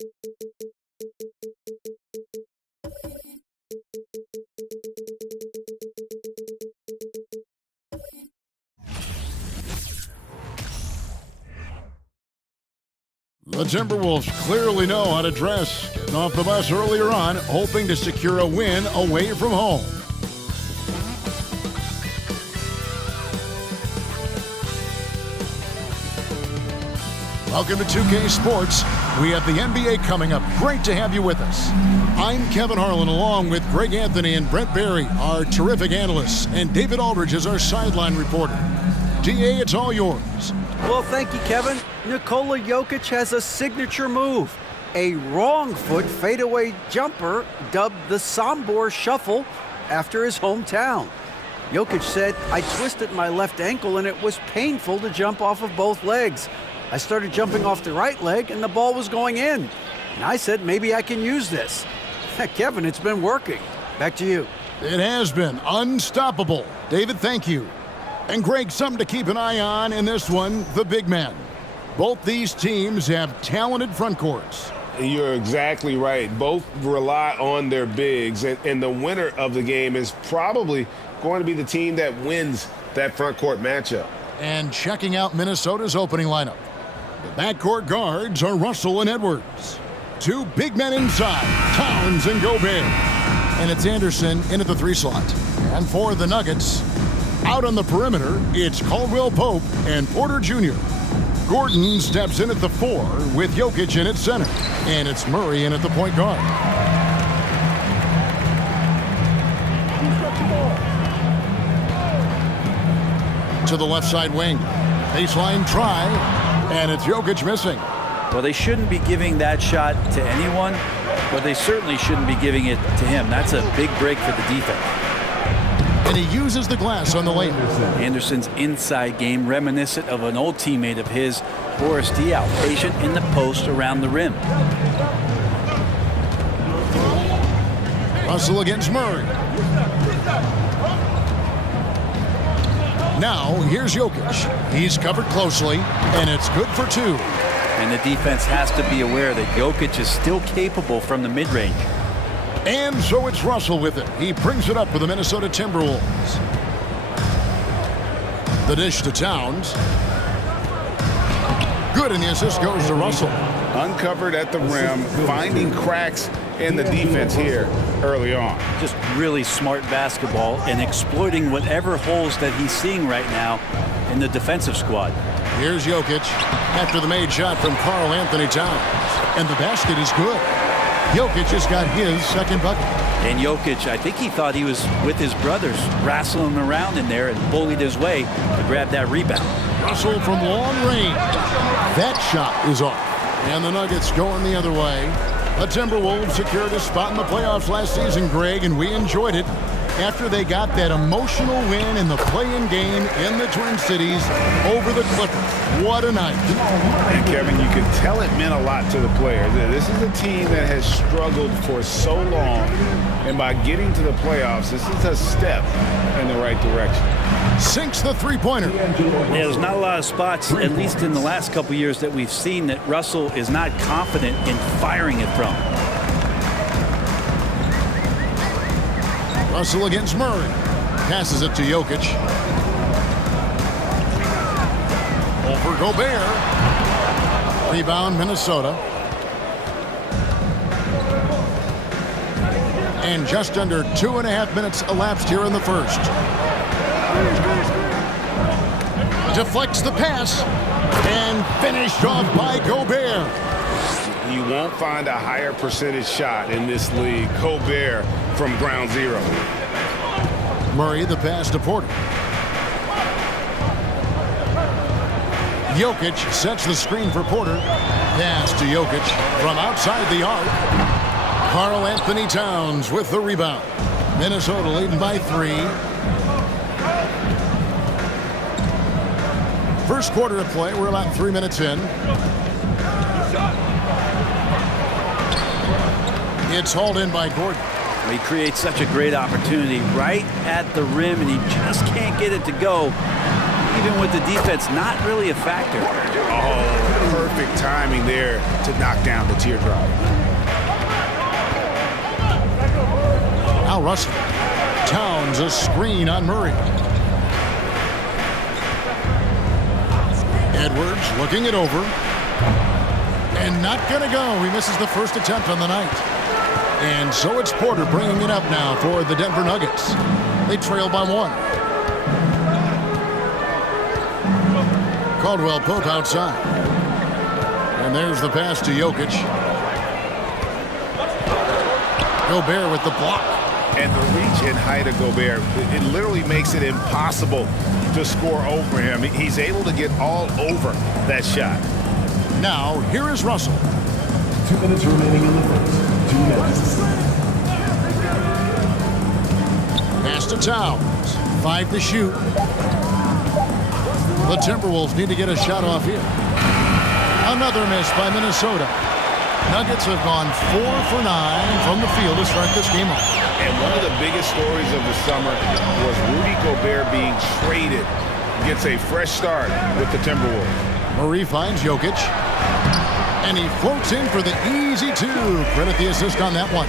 The Timberwolves clearly know how to dress. Getting off the bus earlier on, hoping to secure a win away from home. Welcome to 2K Sports. We have the NBA coming up. Great to have you with us. I'm Kevin Harlan, along with Greg Anthony and Brent Barry, our terrific analysts, and David Aldridge is our sideline reporter. DA, it's all yours. Well, thank you, Kevin. Nikola Jokic has a signature move, a wrong foot fadeaway jumper dubbed the Sombor Shuffle after his hometown. Jokic said, "I twisted my left ankle and it was painful to jump off of both legs. I started jumping off the right leg and the ball was going in. And I said, maybe I can use this." Kevin, it's been working. Back to you. It has been unstoppable. David, thank you. And Greg, something to keep an eye on in this one, the big men. Both these teams have talented front courts. You're exactly right. Both rely on their bigs, and the winner of the game is probably going to be the team that wins that front court matchup. And checking out Minnesota's opening lineup. The backcourt guards are Russell and Edwards. Two big men inside, Towns and Gobert. And it's Anderson in at the 3 slot. And for the Nuggets, out on the perimeter, it's Caldwell Pope and Porter Jr. Gordon steps in at the 4 with Jokic in at center. And it's Murray in at the point guard. To the left side wing. Baseline try, and it's Jokic missing. Well, they shouldn't be giving that shot to anyone, but they certainly shouldn't be giving it to him. That's a big break for the defense. And he uses the glass on the lane. Anderson's inside game reminiscent of an old teammate of his, Boris Diaw, patient in the post around the rim. Russell against Murray. Now, here's Jokic. He's covered closely, and it's good for 2. And the defense has to be aware that Jokic is still capable from the mid-range. And so it's Russell with it. He brings it up for the Minnesota Timberwolves. The dish to Towns. Good, and the assist goes to Russell. Uncovered at the rim, finding cracks in the defense here early on. Just really smart basketball and exploiting whatever holes that he's seeing right now in the defensive squad. Here's Jokic after the made shot from Karl Anthony Towns. And the basket is good. Jokic has got his second bucket. And Jokic, I think he thought he was with his brothers, wrestling around in there and bullied his way to grab that rebound. Russell from long range. That shot is off. And the Nuggets going the other way. The Timberwolves secured a spot in the playoffs last season, Greg, and we enjoyed it after they got that emotional win in the play-in game in the Twin Cities over the Clippers. What a night. And Kevin, you could tell it meant a lot to the players. This is a team that has struggled for so long, and by getting to the playoffs, this is a step in the right direction. Sinks the three-pointer. Yeah, there's not a lot of spots, at least in the last couple years, that we've seen that Russell is not confident in firing it from. Russell against Murray. Passes it to Jokic. Over Gobert. Rebound, Minnesota. And just under 2.5 minutes elapsed here in the first. Deflects the pass. And finished off by Gobert. You won't find a higher percentage shot in this league. Gobert from ground zero. Murray, the pass to Porter. Jokic sets the screen for Porter. Pass to Jokic from outside the arc. Karl Anthony Towns with the rebound. Minnesota leading by 3. First quarter of play. We're about 3 minutes in. It's hauled in by Gordon. He creates such a great opportunity right at the rim, and he just can't get it to go. even with the defense not really a factor. Oh, perfect timing there to knock down the teardrop. Now Russell. Towns a screen on Murray. Edwards looking it over. And not going to go. He misses the first attempt on the night. And so it's Porter bringing it up now for the Denver Nuggets. They trail by 1. Caldwell Pope outside. And there's the pass to Jokic. Gobert with the block. And the reach and height of Gobert, it literally makes it impossible to score over him. He's able to get all over that shot. Now, here is Russell. 2 minutes remaining in the first. 2 minutes. Pass to Towns. 5 to shoot. The Timberwolves need to get a shot off here. Another miss by Minnesota. Nuggets have gone 4 for 9 from the field to start this game off. And one of the biggest stories of the summer was Rudy Gobert being traded. Gets a fresh start with the Timberwolves. Murray finds Jokic. And he floats in for the easy 2. Credit the assist on that one.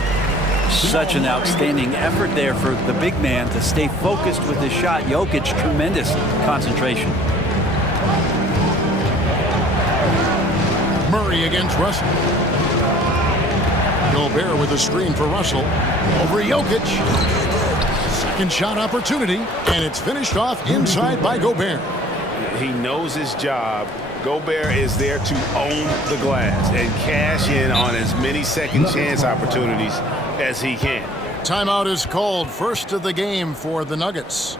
Such an outstanding effort there for the big man to stay focused with his shot. Jokic, tremendous concentration. Murray against Russell. Gobert with a screen for Russell. Over Jokic. Second shot opportunity. And it's finished off inside by Gobert. He knows his job. Gobert is there to own the glass and cash in on as many second chance opportunities as he can. Timeout is called. First of the game for the Nuggets.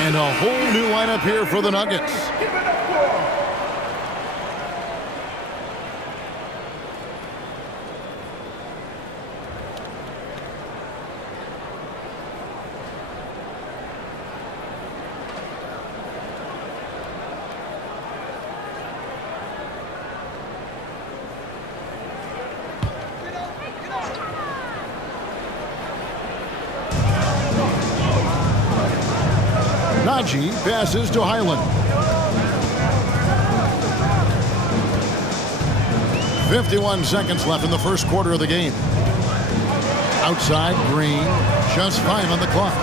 And a whole new lineup here for the Nuggets. Najee passes to Highland. 51 seconds left in the first quarter of the game. Outside, Green. Just 5 on the clock.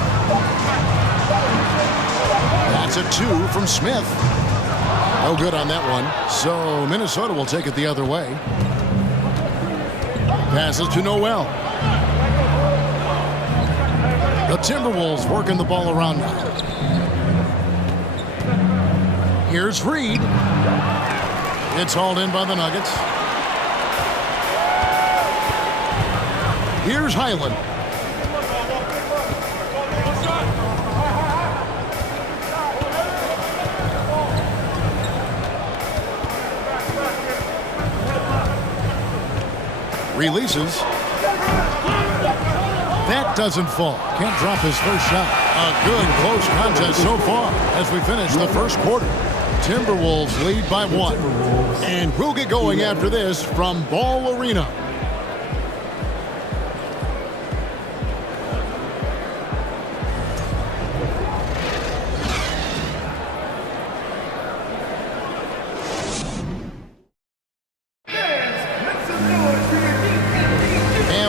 That's a 2 from Smith. No good on that one. So Minnesota will take it the other way. Passes to Noel. The Timberwolves working the ball around now. Here's Reed. It's hauled in by the Nuggets. Here's Highland. Releases. That doesn't fall. Can't drop his first shot. A good close contest so far as we finish the first quarter. Timberwolves lead by 1. And we'll get going after this from Ball Arena.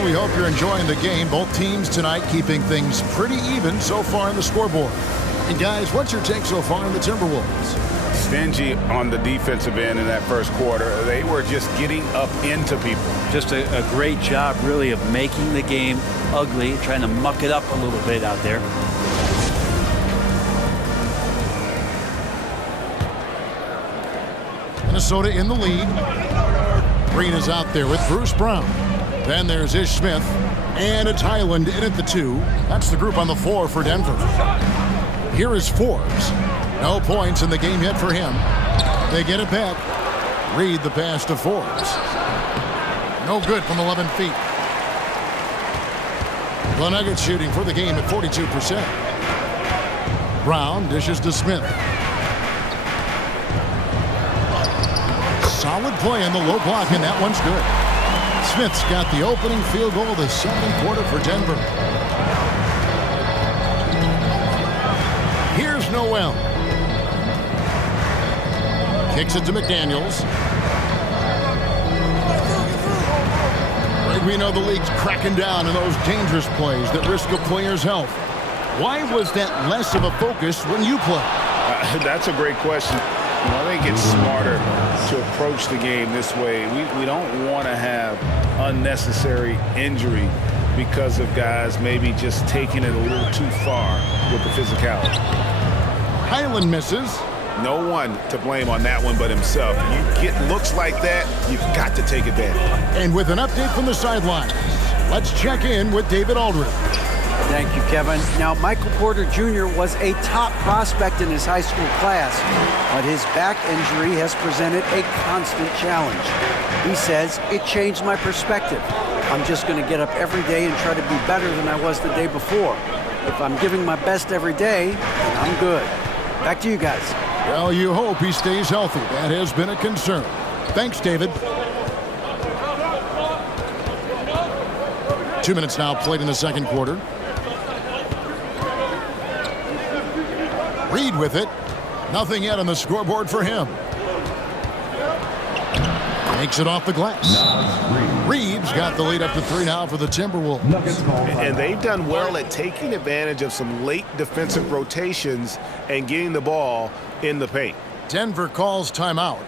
we hope you're enjoying the game. Both teams tonight keeping things pretty even so far in the scoreboard. And guys, what's your take so far on the Timberwolves? Stingy on the defensive end in that first quarter. They were just getting up into people. Just a great job, really, of making the game ugly, trying to muck it up a little bit out there. Minnesota in the lead. Green is out there with Bruce Brown. Then there's Ish Smith. And it's Highland in at the 2. That's the group on the floor for Denver. Here is Forbes. No points in the game yet for him. They get it back. Reed the pass to Forbes. No good from 11 feet. The Nuggets shooting for the game at 42%. Brown dishes to Smith. Solid play in the low block, and that one's good. Smith's got the opening field goal of the second quarter for Denver. Here's Noel. Kicks it to McDaniels. Right, we know the league's cracking down on those dangerous plays that risk a player's health. Why was that less of a focus when you play? That's a great question. I think it's smarter to approach the game this way. We don't want to have unnecessary injury because of guys maybe just taking it a little too far with the physicality. Highland misses. No one to blame on that one but himself. You get looks like that, you've got to take advantage. And with an update from the sidelines, let's check in with David Aldridge. Thank you, Kevin. Now, Michael Porter Jr. was a top prospect in his high school class, but his back injury has presented a constant challenge. He says, it changed my perspective. I'm just going to get up every day and try to be better than I was the day before. If I'm giving my best every day, then I'm good. Back to you guys. Well, you hope he stays healthy. That has been a concern. Thanks, David. 2 minutes now played in the second quarter. Reed with it. Nothing yet on the scoreboard for him. Makes it off the glass. Reed's got the lead up to 3 now for the Timberwolves. And they've done well at taking advantage of some late defensive rotations and getting the ball in the paint. Denver calls timeout.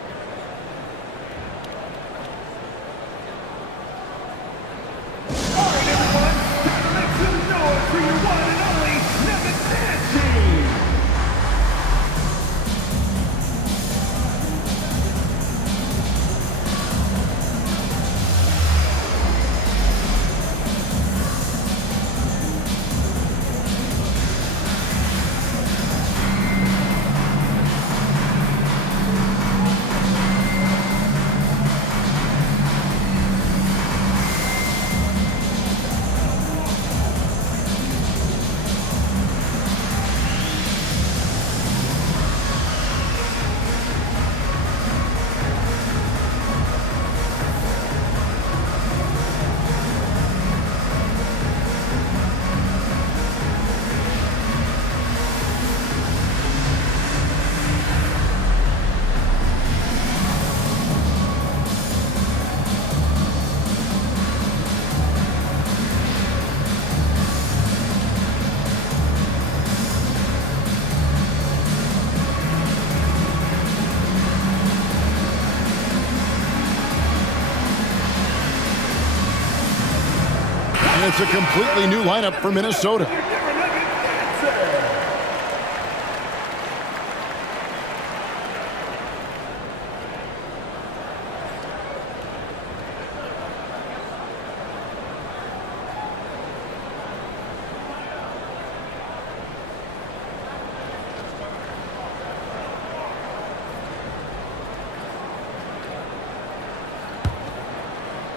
It's a completely new lineup for Minnesota.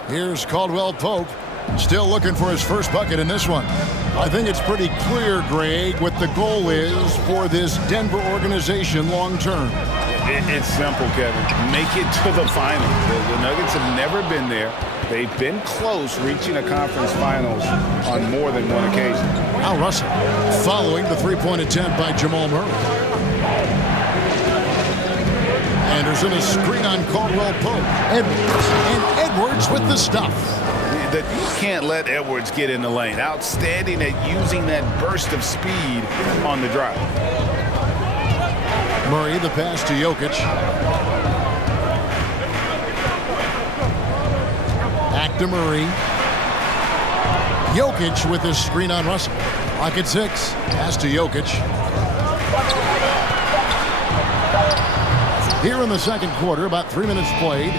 Here's Caldwell Pope. Still looking for his first bucket in this one. I think it's pretty clear, Greg, what the goal is for this Denver organization long term. It's simple, Kevin. Make it to the finals. The Nuggets have never been there. They've been close reaching a conference finals on more than one occasion. Al Russell following the three-point attempt by Jamal Murray. Anderson, a screen on Caldwell Pope. Edwards, and Edwards with the stuff. that you can't let Edwards get in the lane. Outstanding at using that burst of speed on the drive. Murray, the pass to Jokic. Back to Murray. Jokic with his screen on Russell. Clock at 6. Pass to Jokic. Here in the second quarter, about 3 minutes played.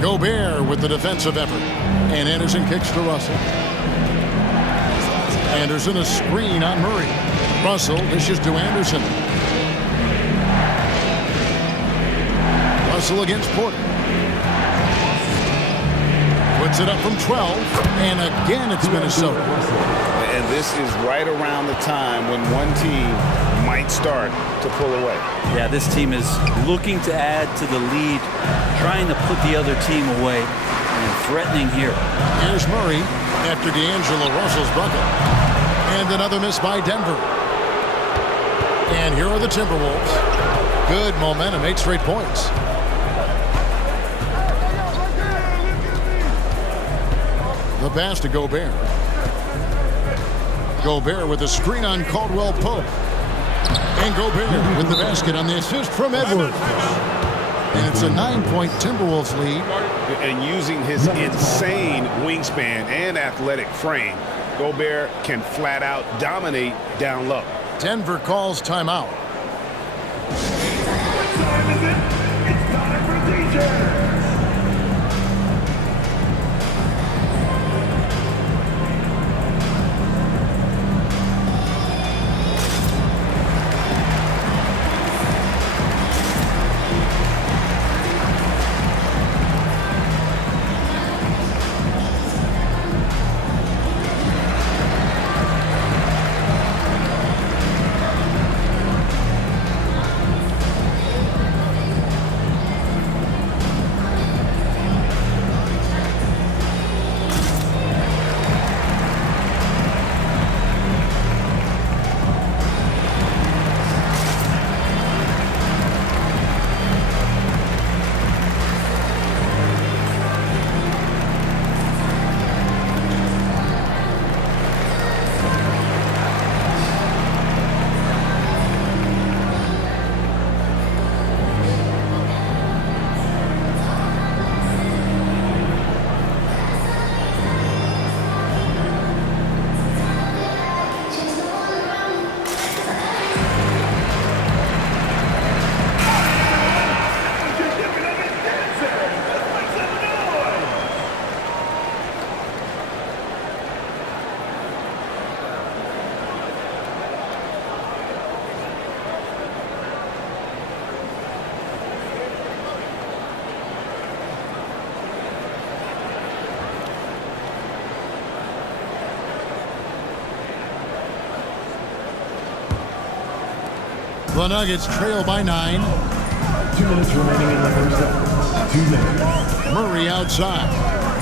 Gobert with the defensive effort. And Anderson kicks to Russell. Anderson a screen on Murray. Russell dishes to Anderson. Russell against Porter. Puts it up from 12. And again, it's Minnesota. And this is right around the time when one team might start to pull away. Yeah, this team is looking to add to the lead, trying to put the other team away, and threatening here. Here's Murray after D'Angelo Russell's bucket. And another miss by Denver. And here are the Timberwolves. Good momentum, 8 straight points. The pass to Gobert. Gobert with a screen on Caldwell Pope. And Gobert with the basket on the assist from Edwards. And it's a 9-point Timberwolves lead. And using his insane wingspan and athletic frame, Gobert can flat out dominate down low. Denver calls timeout. What time is it? It's time for DJ. The Nuggets trail by 9. 2 minutes remaining in the first half. 2 minutes. Murray outside.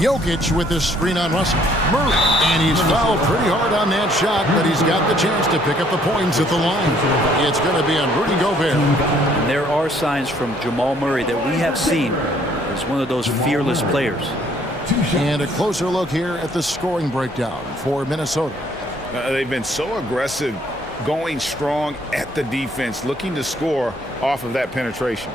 Jokic with his screen on Russell. Murray. And he's fouled pretty hard on that shot, but he's got the chance to pick up the points at the line. It's going to be on Rudy Gobert. And there are signs from Jamal Murray that we have seen as one of those fearless players. And a closer look here at the scoring breakdown for Minnesota. They've been so aggressive, going strong at the defense, looking to score off of that penetration.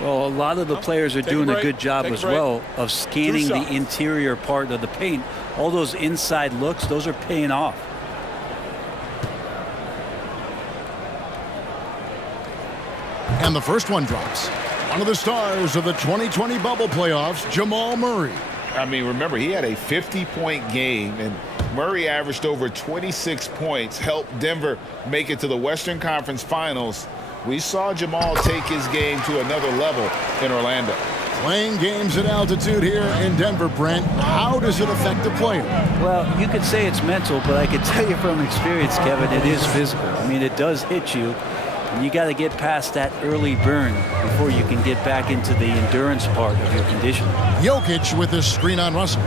Well, a lot of the players are doing a good job as well of scanning the interior part of the paint. All those inside looks, those are paying off. And the first one drops. One of the stars of the 2020 bubble playoffs, Jamal Murray. I mean, remember, he had a 50-point game, and Murray averaged over 26 points, helped Denver make it to the Western Conference Finals. We saw Jamal take his game to another level in Orlando. Playing games at altitude here in Denver, Brent. How does it affect the player? Well, you could say it's mental, but I can tell you from experience, Kevin, it is physical. I mean, it does hit you, and you got to get past that early burn before you can get back into the endurance part of your conditioning. Jokic with his screen on Russell.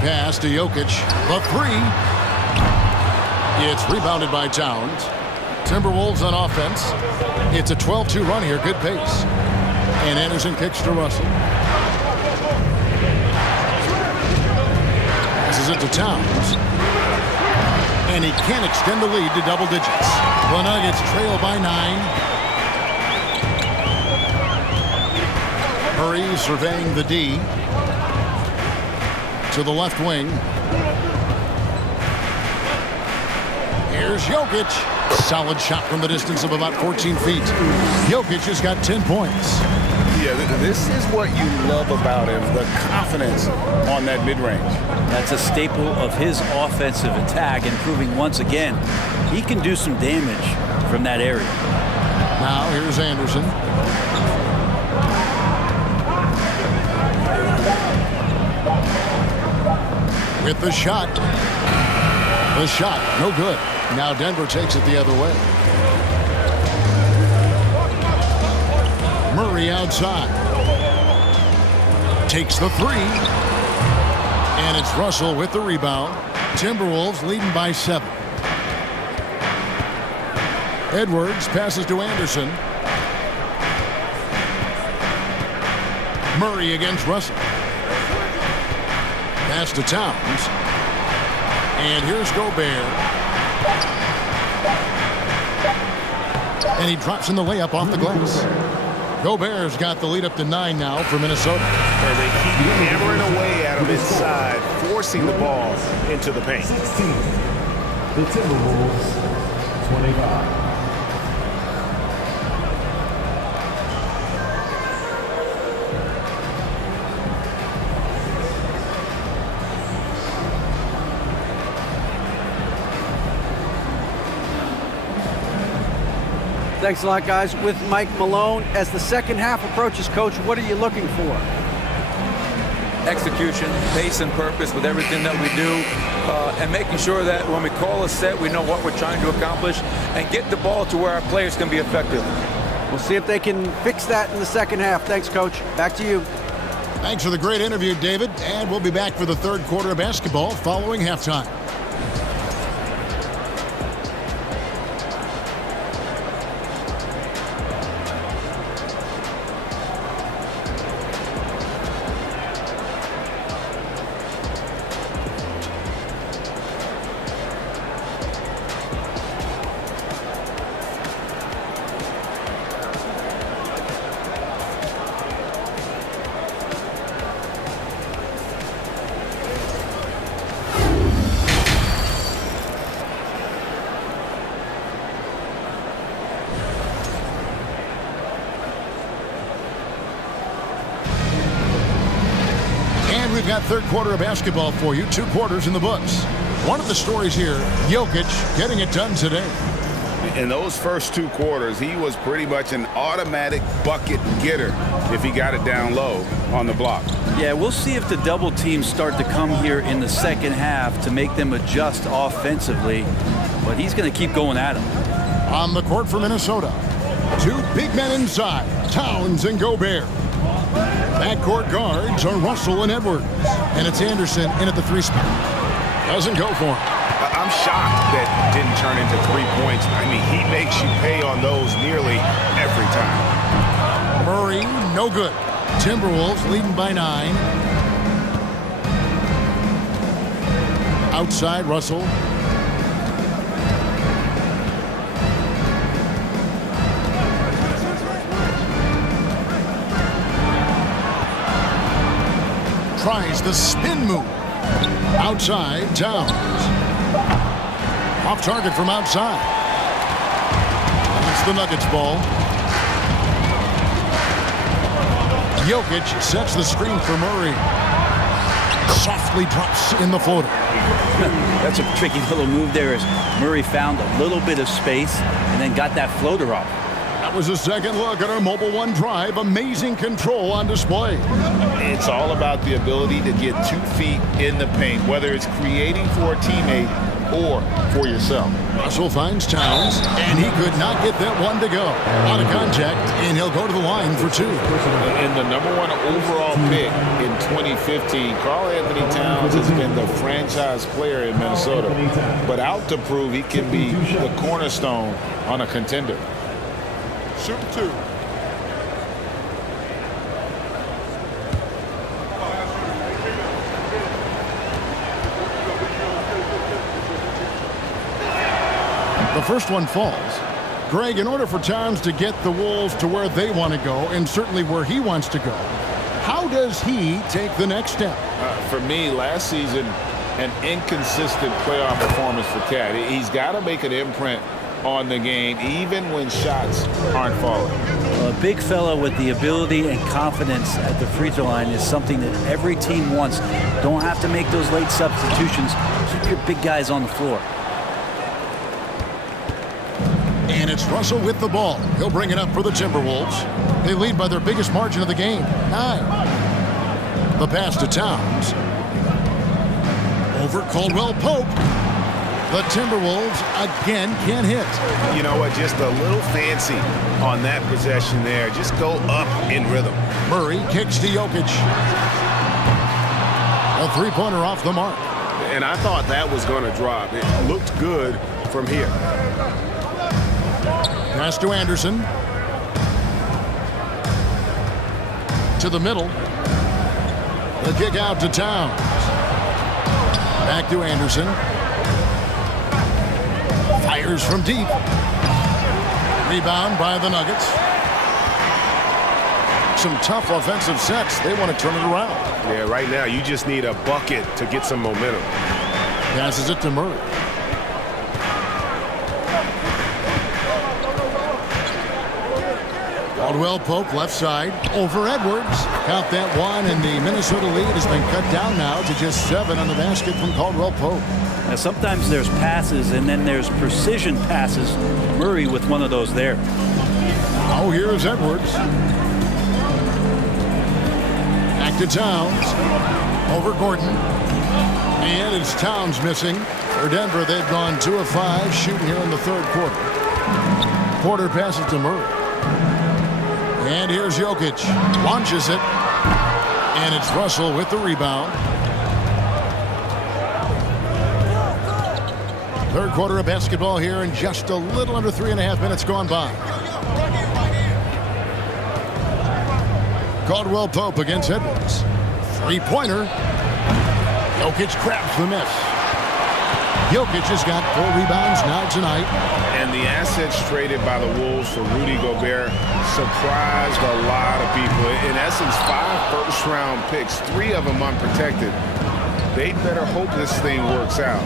Pass to Jokic. The three. It's rebounded by Towns. Timberwolves on offense. It's a 12-2 run here. Good pace. And Anderson kicks to Russell. Passes it to Towns. And he can't extend the lead to double digits. The Nuggets trail by 9. Murray surveying the D. To the left wing. Here's Jokic. Solid shot from the distance of about 14 feet. Jokic has got 10 points. Yeah, this is what you love about him, the confidence on that mid-range. That's a staple of his offensive attack, and proving once again he can do some damage from that area. Now here's Anderson. With the shot. The shot, no good. Now Denver takes it the other way. Murray outside. Takes the three. And it's Russell with the rebound. Timberwolves leading by 7. Edwards passes to Anderson. Murray against Russell. Pass to Towns. And here's Gobert. And he drops in the layup off the glass. Gobert's got the lead up to 9 now for Minnesota. And they keep hammering away at him inside, forcing the ball into the paint. 16. The Timberwolves, 25. Thanks a lot, guys. With Mike Malone, as the second half approaches, Coach, what are you looking for? Execution, pace and purpose with everything that we do, and making sure that when we call a set, we know what we're trying to accomplish and get the ball to where our players can be effective. We'll see if they can fix that in the second half. Thanks, Coach. Back to you. Thanks for the great interview, David. And we'll be back for the third quarter of basketball following halftime. We've got third quarter of basketball for you. 2 quarters in the books. One of the stories here, Jokic getting it done today. In those first 2 quarters, he was pretty much an automatic bucket getter if he got it down low on the block. Yeah, we'll see if the double teams start to come here in the second half to make them adjust offensively, but he's going to keep going at him. On the court for Minnesota, 2 big men inside, Towns and Gobert. Backcourt guards are Russell and Edwards. And it's Anderson in at the 3 spot. Doesn't go for him. I'm shocked that didn't turn into 3 points. I mean, he makes you pay on those nearly every time. Murray, no good. Timberwolves leading by 9. Outside, Russell. Tries the spin move. Outside, Towns. Off target from outside. It's the Nuggets ball. Jokic sets the screen for Murray. Softly drops in the floater. That's a tricky little move there as Murray found a little bit of space and then got that floater off. That was a second look at our Mobile One drive. Amazing control on display. It's all about the ability to get 2 feet in the paint, whether it's creating for a teammate or for yourself. Russell finds Towns, and he could not get that one to go. Out of contact, and he'll go to the line for 2. And the #1 overall pick in 2015, Karl-Anthony Towns has been the franchise player in Minnesota, but out to prove he can be the cornerstone on a contender. Shoot 2. The first one falls. Greg, in order for Towns to get the Wolves to where they want to go, and certainly where he wants to go, how does he take the next step? For me, last season, an inconsistent playoff performance for Cat. He's got to make an imprint on the game, even when shots aren't falling. A big fella with the ability and confidence at the free throw line is something that every team wants. Don't have to make those late substitutions. Keep your big guys on the floor. And it's Russell with the ball. He'll bring it up for the Timberwolves. They lead by their biggest margin of the game, 9. The pass to Towns. Over Caldwell Pope. The Timberwolves again can't hit. You know what? Just a little fancy on that possession there. Just go up in rhythm. Murray kicks to Jokic. A three-pointer off the mark. And I thought that was going to drop. It looked good from here. Pass to Anderson. To the middle. The kick out to Towns. Back to Anderson. Fires from deep. Rebound by the Nuggets. Some tough offensive sets. They want to turn it around. Yeah, right now you just need a bucket to get some momentum. Passes it to Murray. Caldwell Pope left side over Edwards. Count that one, and the Minnesota lead has been cut down now to just 7 on the basket from Caldwell Pope. Now, sometimes there's passes and then there's precision passes. Murray with one of those there. Oh, here's Edwards. Back to Towns. Over Gordon. And it's Towns missing. For Denver, they've gone 2 of 5 shooting here in the third quarter. Porter passes to Murray. And here's Jokic. Launches it. And it's Russell with the rebound. Third quarter of basketball here, and just a little under 3.5 minutes gone by. Caldwell Pope against Edwards. Three-pointer. Jokic grabs the miss. Jokic has got 4 rebounds now tonight. And the assets traded by the Wolves for Rudy Gobert surprised a lot of people. In essence, 5 first-round picks, 3 of them unprotected. They better hope this thing works out.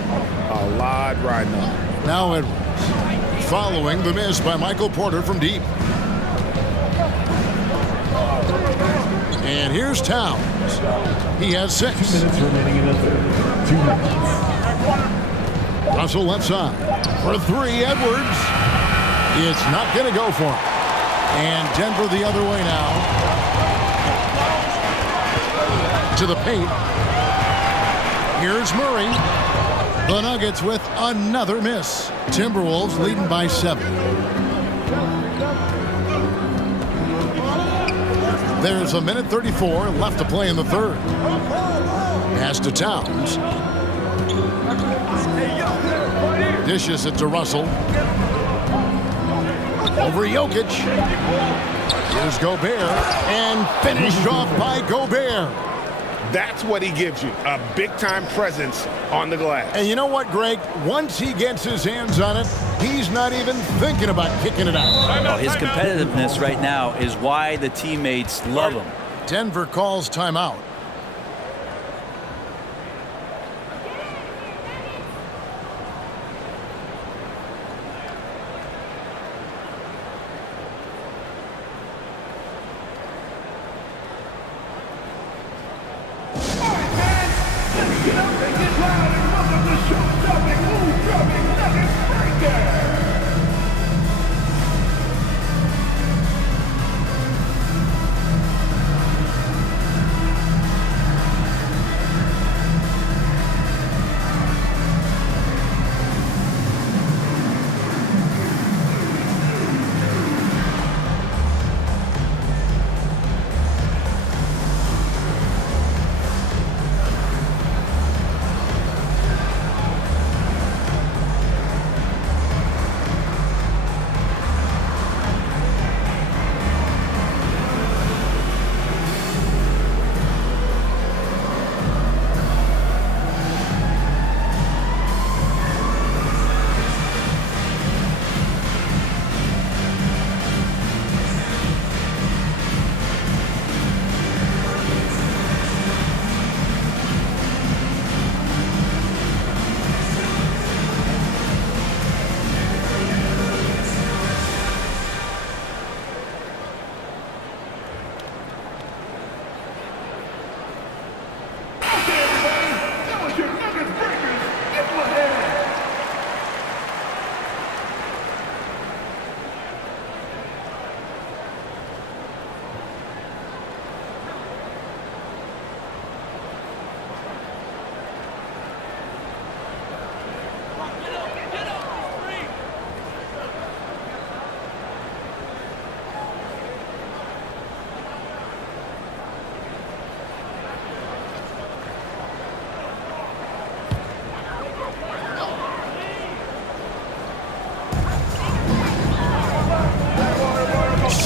A lot riding on. Now Edwards. Following the miss by Michael Porter from deep. And here's Towns. He has 6. 2 minutes remaining in the third. 2 minutes. Russell left side. For 3, Edwards. It's not going to go for him. And Denver the other way now. To the paint. Here's Murray. The Nuggets with another miss. Timberwolves leading by 7. There's a minute 34 left to play in the third. Pass to Towns. Dishes it to Russell. Over Jokic. Here's Gobert. And finished off by Gobert. That's what he gives you, a big-time presence on the glass. And you know what, Greg? Once he gets his hands on it, he's not even thinking about kicking it out. Oh, his competitiveness right now is why the teammates love him. Denver calls timeout.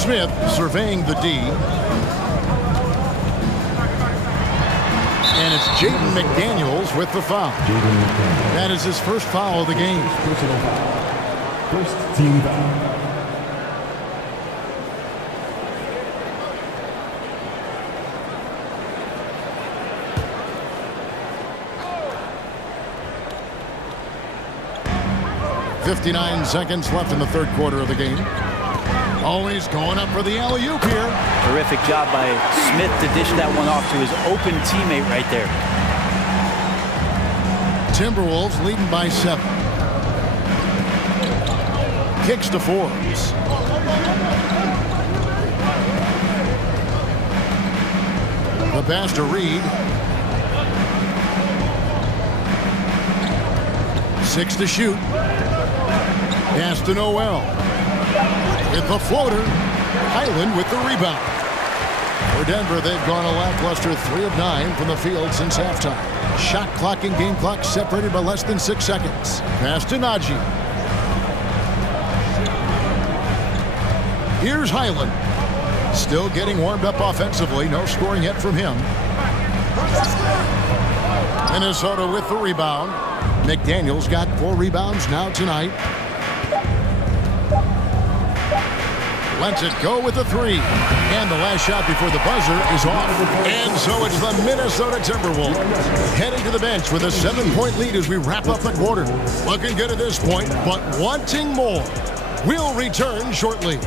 Smith surveying the D. And it's Jaden McDaniels with the foul. That is his first foul of the game. Personal foul. First team foul. .59 seconds left in the third quarter of the game. Always going up for the alley-oop here. Terrific job by Smith to dish that one off to his open teammate right there. Timberwolves leading by 7. Kicks to Forbes. The pass to Reed. 6 to shoot. Pass to Noel. With the floater. Highland with the rebound. For Denver, they've gone a lackluster 3 of 9 from the field since halftime. Shot clock and game clock separated by less than 6 seconds. Pass to Najee. Here's Highland. Still getting warmed up offensively. No scoring yet from him. Minnesota with the rebound. McDaniels got 4 rebounds now tonight. Lets it go with the 3. And the last shot before the buzzer is off. And so it's the Minnesota Timberwolves heading to the bench with a 7-point lead as we wrap up the quarter. Looking good at this point, but wanting more. We'll return shortly.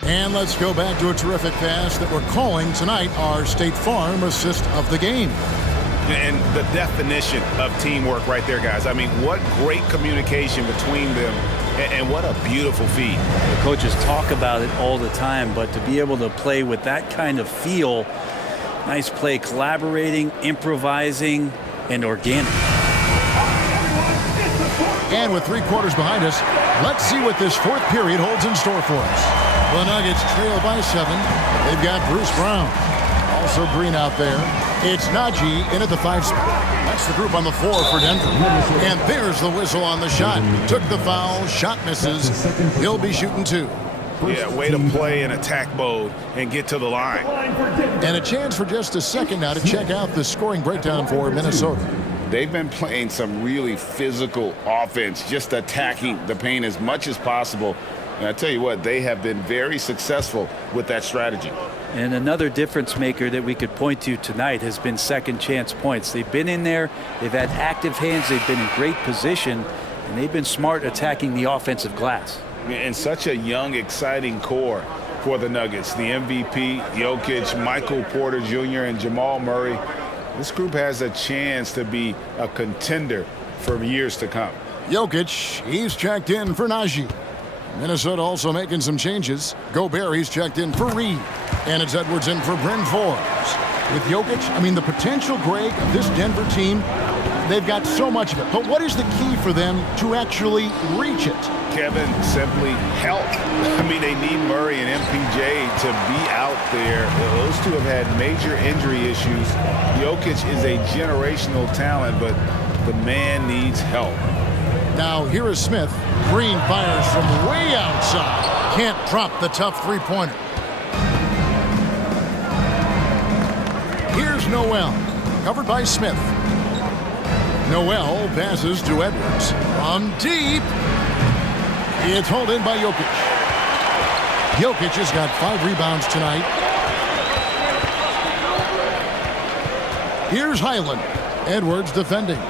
And let's go back to a terrific pass that we're calling tonight our State Farm assist of the game. And the definition of teamwork right there, guys. I mean, what great communication between them, and what a beautiful feed. The coaches talk about it all the time, but to be able to play with that kind of feel, nice play, collaborating, improvising, and organic. And with 3 quarters behind us, let's see what this fourth period holds in store for us. The Nuggets trail by 7. They've got Bruce Brown. Also Green out there. It's Najee in at the 5 spot. That's the group on the floor for Denver. And there's the whistle on the shot. Took the foul. Shot misses. He'll be shooting 2. Yeah, way to play in attack mode and get to the line. And a chance for just a second now to check out the scoring breakdown for Minnesota. They've been playing some really physical offense, just attacking the paint as much as possible. And I tell you what, they have been very successful with that strategy. And another difference maker that we could point to tonight has been second chance points. They've been in there, they've had active hands, they've been in great position, and they've been smart attacking the offensive glass. And such a young, exciting core for the Nuggets. The MVP, Jokic, Michael Porter Jr., and Jamal Murray. This group has a chance to be a contender for years to come. Jokic, he's checked in for Najee. Minnesota also making some changes. Gobert, he's checked in for Reed. And it's Edwards in for Bryn Forbes. With Jokic, I mean, the potential, Greg, of this Denver team, they've got so much of it. But what is the key for them to actually reach it? Kevin, simply help. I mean, they need Murray and MPJ to be out there. Those two have had major injury issues. Jokic is a generational talent, but the man needs help. Now, here is Smith. Green fires from way outside. Can't drop the tough three-pointer. Here's Noel. Covered by Smith. Noel passes to Edwards. From deep. It's hauled in by Jokic. Jokic has got 5 rebounds tonight. Here's Highland. Edwards defending.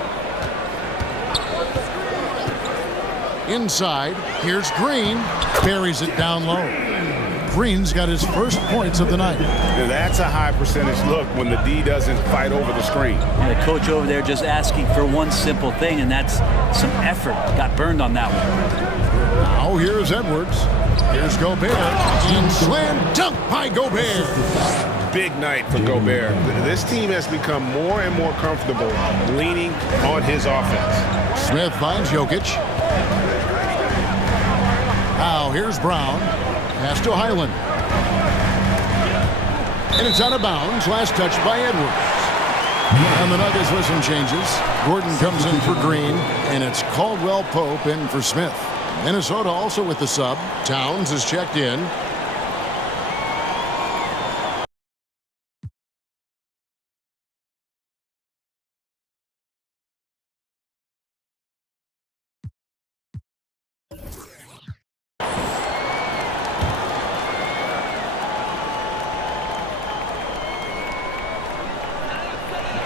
Inside, here's Green. Buries it down low. Green's got his first points of the night. That's a high percentage look when the D doesn't fight over the screen. And the coach over there just asking for one simple thing, and that's some effort. Got burned on that one. Now here's Edwards. Here's Gobert. And slam dunk by Gobert. Big night for Gobert. This team has become more and more comfortable leaning on his offense. Smith finds Jokic. Now here's Brown. Pass to Highland. And it's out of bounds. Last touch by Edwards. And the Nuggets with some changes. Gordon comes in for Green, and it's Caldwell Pope in for Smith. Minnesota also with the sub. Towns is checked in.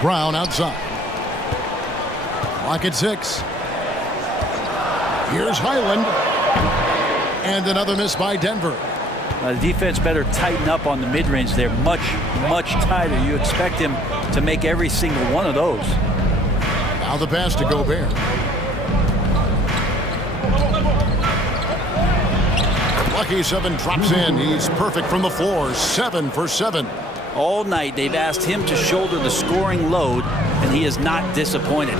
Brown outside. Clock at 6. Here's Highland. And another miss by Denver. The defense better tighten up on the mid-range. They're much, much tighter. You expect him to make every single one of those. Now the pass to Gobert. Lucky 7 drops in. He's perfect from the floor. 7 for 7. All night they've asked him to shoulder the scoring load, and he is not disappointed.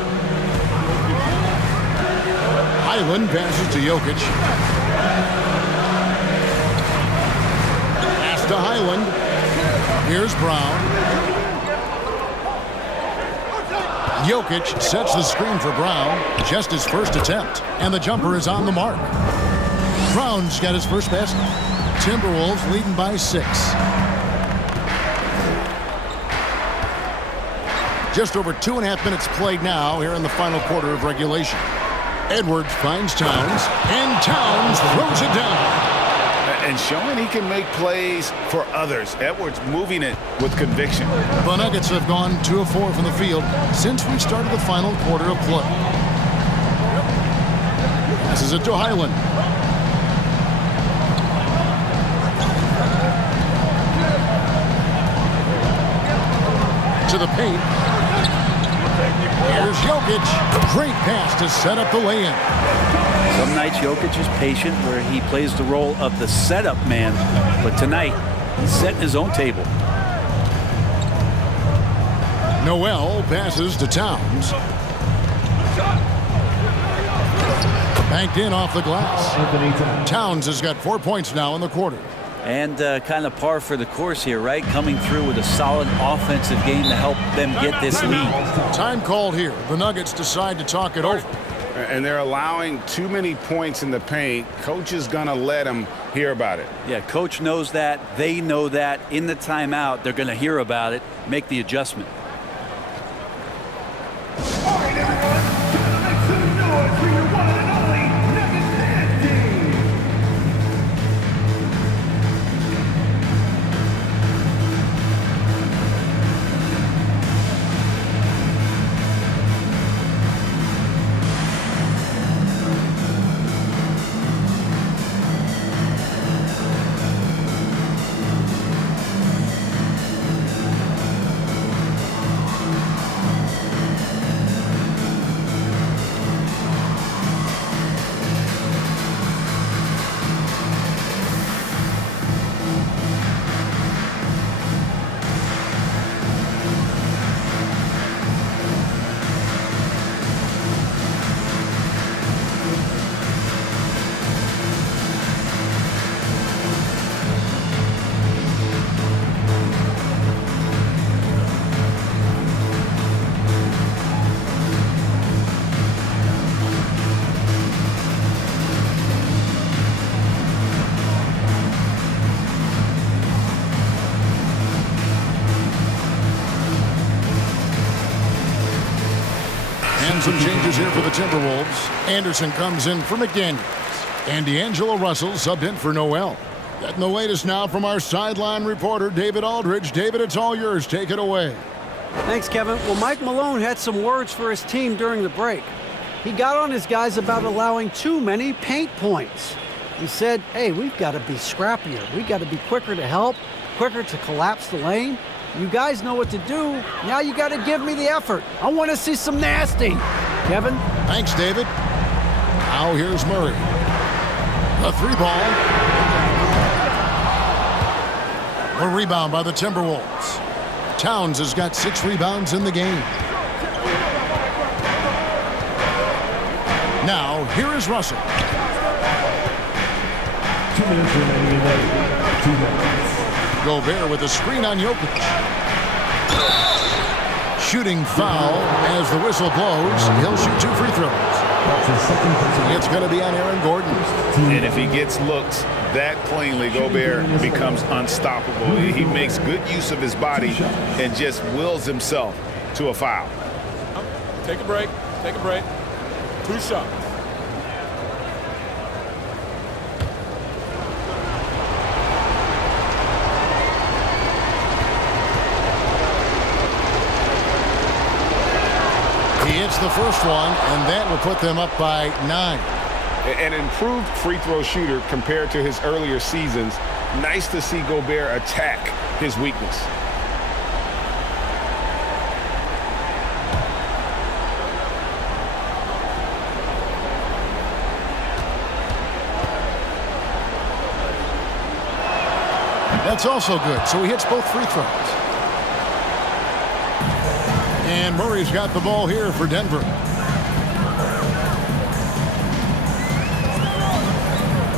Highland passes to Jokic. Pass to Highland. Here's Brown. Jokic sets the screen for Brown. Just his first attempt. And the jumper is on the mark. Brown's got his first basket. Timberwolves leading by 6. Just over 2.5 minutes played now here in the final quarter of regulation. Edwards finds Towns, and Towns throws it down. And showing he can make plays for others. Edwards moving it with conviction. The Nuggets have gone 2 of 4 from the field since we started the final quarter of play. Passes it to Highland. To the paint. Here's Jokic. Great pass to set up the lay-in. Some nights Jokic is patient where he plays the role of the setup man, but tonight he's setting his own table. Noel passes to Towns. Banked in off the glass. Towns has got 4 points now in the quarter. And kind of par for the course here, right? Coming through with a solid offensive game to help them get this lead. Time called here. The Nuggets decide to talk it over. And they're allowing too many points in the paint. Coach is going to let them hear about it. Yeah, coach knows that. They know that. In the timeout, they're going to hear about it, make the adjustment. All right, everyone. Make some noise for your one and only Nuggets Dance Team. And some changes here for the Timberwolves. Anderson comes in for McDaniels. And D'Angelo Russell subbed in for Noel. Getting the latest now from our sideline reporter, David Aldridge. David, it's all yours. Take it away. Thanks, Kevin. Well, Mike Malone had some words for his team during the break. He got on his guys about allowing too many paint points. He said, hey, we've got to be scrappier. We've got to be quicker to help, quicker to collapse the lane. You guys know what to do. Now you got to give me the effort. I want to see some nasty. Kevin? Thanks, David. Now here's Murray. The 3-ball. A rebound by the Timberwolves. Towns has got 6 rebounds in the game. Now, here is Russell. 2 minutes remaining in the 2 minutes. Gobert with a screen on Jokic. shooting foul as the whistle blows. He'll shoot 2 free throws. It's going to be on Aaron Gordon. And if he gets looks that cleanly, Gobert becomes unstoppable. He makes good use of his body and just wills himself to a foul. Take a break. Take a break. 2 shots. He hits the first one, and that will put them up by 9. An improved free throw shooter compared to his earlier seasons. Nice to see Gobert attack his weakness. That's also good, so he hits both free throws. And Murray's got the ball here for Denver.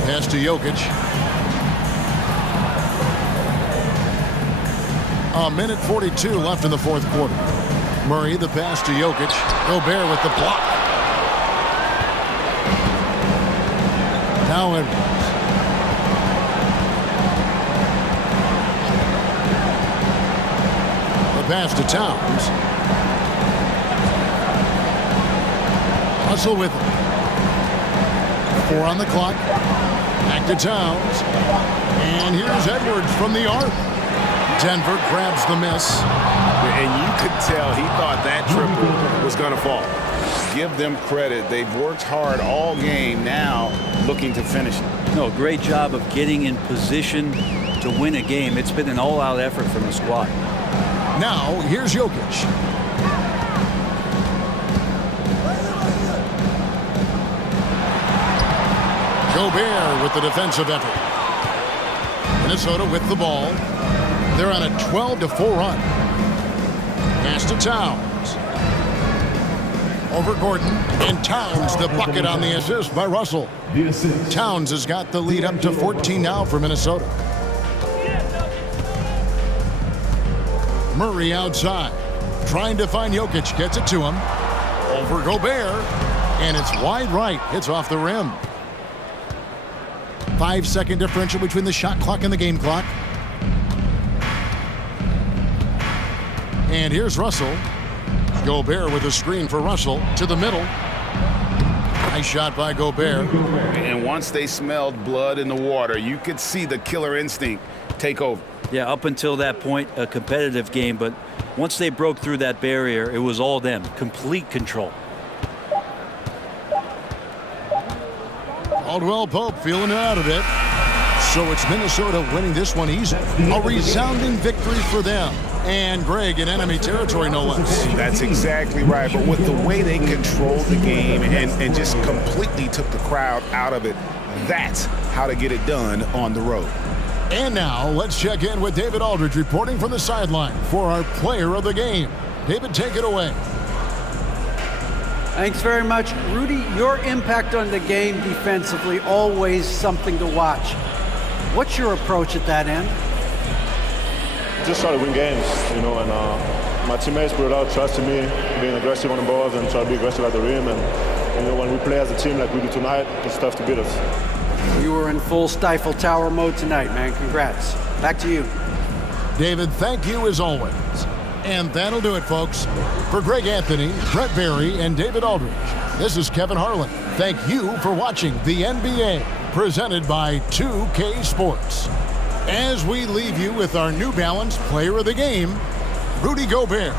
Pass to Jokic. 1:42 left in the fourth quarter. Murray, the pass to Jokic. Gobert with the block. Now Edwards. The pass to Towns. Russell with him. 4 on the clock. Back to Towns. And here's Edwards from the arc. Denver grabs the miss. And you could tell he thought that triple was going to fall. Give them credit. They've worked hard all game, now looking to finish it. No, great job of getting in position to win a game. It's been an all-out effort from the squad. Now, here's Jokic. Gobert with the defensive effort. Minnesota with the ball. They're on a 12-4 run. Pass to Towns. Over Gordon. And Towns the bucket on the assist by Russell. Towns has got the lead up to 14 now for Minnesota. Murray outside. Trying to find Jokic. Gets it to him. Over Gobert. And it's wide right. Hits off the rim. 5-second differential between the shot clock and the game clock. And here's Russell. Gobert with a screen for Russell to the middle. Nice shot by Gobert. And once they smelled blood in the water, you could see the killer instinct take over. Yeah, up until that point, a competitive game, but once they broke through that barrier, it was all them. Complete control. Caldwell Pope feeling it out a bit. So it's Minnesota winning this one easy. A resounding victory for them. And Greg in enemy territory, no less. That's exactly right. But with the way they controlled the game and just completely took the crowd out of it, that's how to get it done on the road. And now let's check in with David Aldridge reporting from the sideline for our player of the game. David, take it away. Thanks very much. Rudy, your impact on the game defensively, always something to watch. What's your approach at that end? Just try to win games, and my teammates put a lot of trust in me, being aggressive on the balls and try to be aggressive at the rim. And when we play as a team like we do tonight, it's tough to beat us. You were in full Stifle Tower mode tonight, man. Congrats. Back to you. David, thank you as always. And that'll do it, folks. For Greg Anthony, Brett Berry, and David Aldridge, this is Kevin Harlan. Thank you for watching the NBA, presented by 2K Sports. As we leave you with our New Balance Player of the Game, Rudy Gobert.